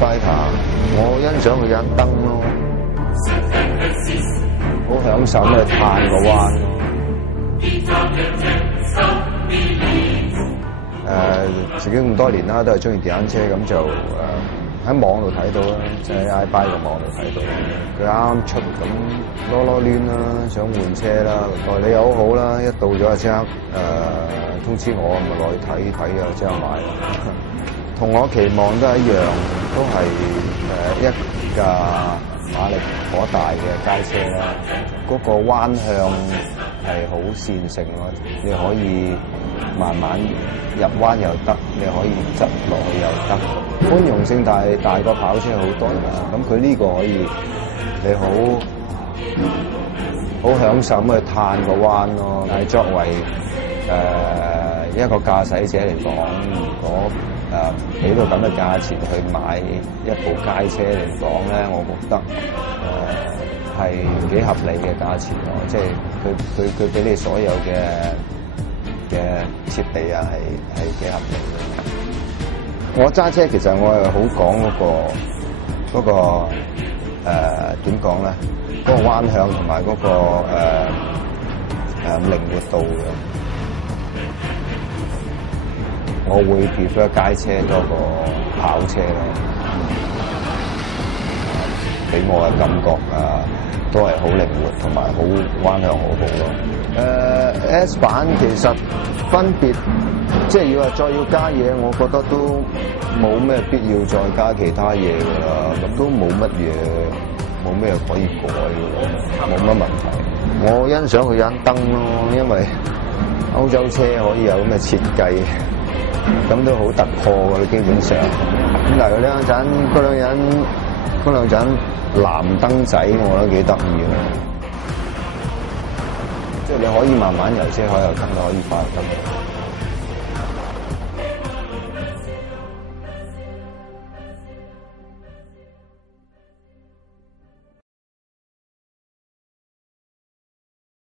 Fighter， 我欣賞佢盞燈咯，好享受咁去嘆個彎咯。自己咁多年啦，都係中意電單車，咁就喺網度睇到啦，即係 iBike 個網度睇到，佢啱啱出咁囉攣啦，想換車啦，代理又好好啦，一到咗就即刻通知我，咪落去睇睇啊，即刻買。同我期望都係一樣，都係一架馬力頗大嘅街車啦，嗰個彎向係好線性咯，你可以慢慢入彎又得，你可以側落去又得，寬容性大過跑車好多㗎。咁佢呢個可以你好享受咁去嘆個彎咯。但係作為一個駕駛者嚟講，如果俾到咁嘅價錢去買一部街車嚟講咧，我覺得係幾合理嘅價錢咯。即係佢俾你所有嘅設備啊，係幾合理嘅。我揸車其實我係好講嗰個點講咧？嗰個彎向同埋嗰個靈活度嘅。我會 prefer 街車多過跑車咯，俾我嘅感覺都係好靈活同埋好彎向好好咯。S 版其實分別即係要話再要加嘢，我覺得都冇咩必要再加其他嘢㗎啦，咁都冇乜嘢，冇咩可以改嘅，冇乜問題。我欣賞佢盞燈咯，因為歐洲車可以有咁嘅設計。咁都好突破㗎啦，基本上。咁但係嗰兩盞藍燈仔，我覺得幾得意嘅。即係你可以慢慢由車開又得，可以快又得。